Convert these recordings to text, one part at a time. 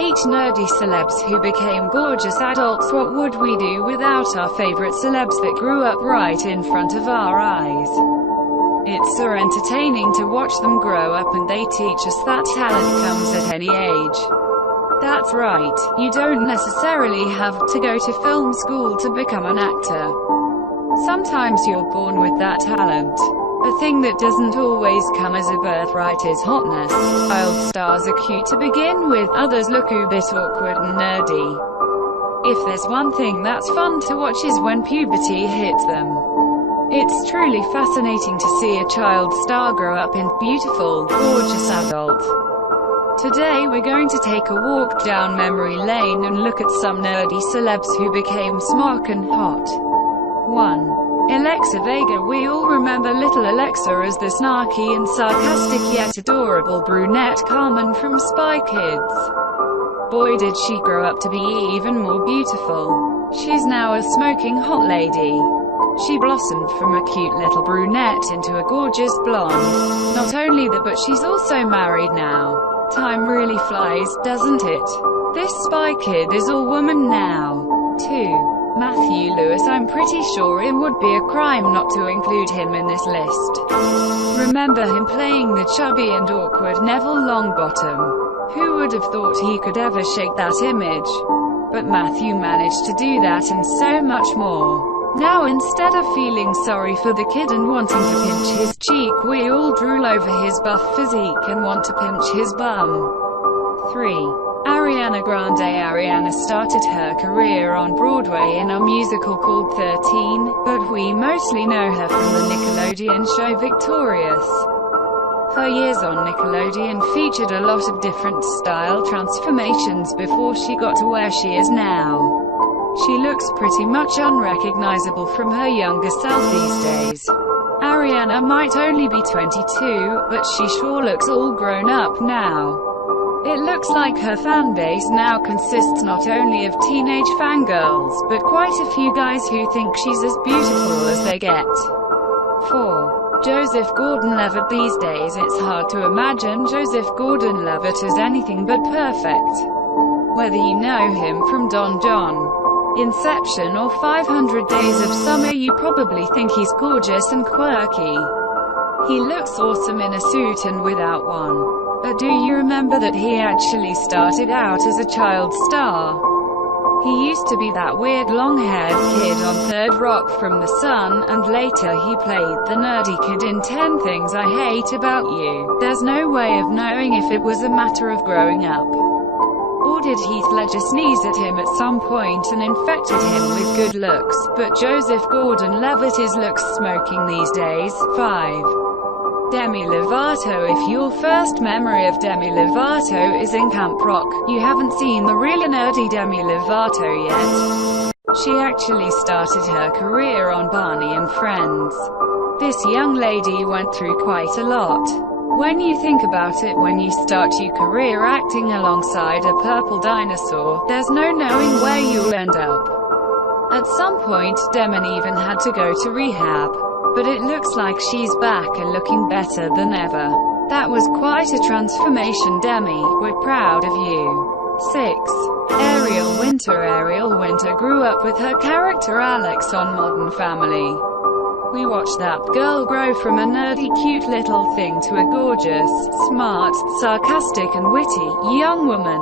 8 nerdy celebs who became gorgeous adults. What would we do without our favorite celebs that grew up right in front of our eyes? It's so entertaining to watch them grow up, and they teach us that talent comes at any age. That's right, you don't necessarily have to go to film school to become an actor. Sometimes you're born with that talent. A thing that doesn't always come as a birthright is hotness. Child stars are cute to begin with, others look a bit awkward and nerdy. If there's one thing that's fun to watch is when puberty hits them. It's truly fascinating to see a child star grow up into a beautiful, gorgeous adult. Today we're going to take a walk down memory lane and look at some nerdy celebs who became smokin' hot. 1. Alexa Vega. We all remember little Alexa as the snarky and sarcastic yet adorable brunette Carmen from Spy Kids. Boy, did she grow up to be even more beautiful. She's now a smoking hot lady. She blossomed from a cute little brunette into a gorgeous blonde. Not only that, but she's also married now. Time really flies, doesn't it? This Spy Kid is all woman now. 2. Matthew Lewis. I'm pretty sure it would be a crime not to include him in this list. Remember him playing the chubby and awkward Neville Longbottom. Who would have thought he could ever shake that image? But Matthew managed to do that and so much more. Now instead of feeling sorry for the kid and wanting to pinch his cheek, we all drool over his buff physique and want to pinch his bum. 3. Ariana Grande. Ariana started her career on Broadway in a musical called 13, but we mostly know her from the Nickelodeon show Victorious. Her years on Nickelodeon featured a lot of different style transformations before she got to where she is now. She looks pretty much unrecognizable from her younger self these days. Ariana might only be 22, but she sure looks all grown up now. It looks like her fanbase now consists not only of teenage fangirls, but quite a few guys who think she's as beautiful as they get. 4. Joseph Gordon-Levitt. These days it's hard to imagine Joseph Gordon-Levitt as anything but perfect. Whether you know him from Don John, Inception, or 500 Days of Summer, you probably think he's gorgeous and quirky. He looks awesome in a suit and without one. But do you remember that he actually started out as a child star? He used to be that weird long-haired kid on Third Rock from the Sun, and later he played the nerdy kid in 10 Things I Hate About You. There's no way of knowing if it was a matter of growing up, or did Heath Ledger sneeze at him at some point and infected him with good looks. But Joseph Gordon-Levitt is looks smoking these days. 5. Demi Lovato. If your first memory of Demi Lovato is in Camp Rock, you haven't seen the really nerdy Demi Lovato yet. She actually started her career on Barney and Friends. This young lady went through quite a lot. When you think about it, when you start your career acting alongside a purple dinosaur, there's no knowing where you'll end up. At some point, Demi even had to go to rehab. But it looks like she's back and looking better than ever. That was quite a transformation, Demi. We're proud of you. 6. Ariel Winter. Ariel Winter grew up with her character Alex on Modern Family. We watched that girl grow from a nerdy cute little thing to a gorgeous, smart, sarcastic and witty young woman.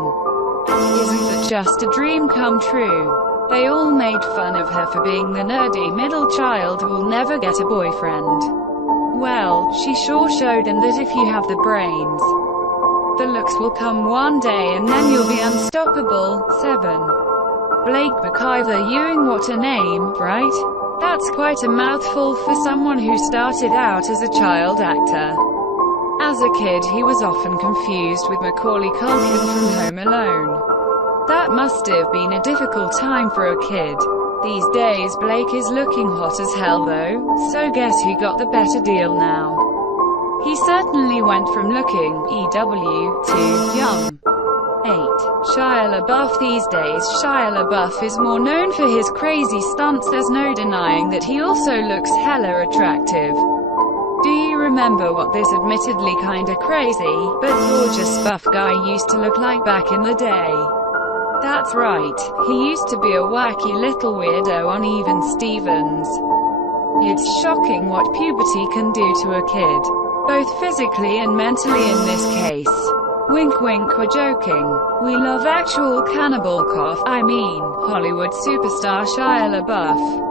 Isn't that just a dream come true? They all made fun of her for being the nerdy middle child who'll never get a boyfriend. Well, she sure showed them that if you have the brains, the looks will come one day and then you'll be unstoppable. 7. Blake McIver Ewing. What a name, right? That's quite a mouthful for someone who started out as a child actor. As a kid he was often confused with Macaulay Culkin from Home Alone. That must have been a difficult time for a kid. These days Blake is looking hot as hell though, so guess who got the better deal now? He certainly went from looking EW to young. 8. Shia LaBeouf. These days Shia LaBeouf is more known for his crazy stunts. There's no denying that he also looks hella attractive. Do you remember what this admittedly kinda crazy, but gorgeous buff guy used to look like back in the day? That's right, he used to be a wacky little weirdo on Even Stevens. It's shocking what puberty can do to a kid. Both physically and mentally in this case. Wink wink, we're joking. We love actual cannibal cough, I mean, Hollywood superstar Shia LaBeouf.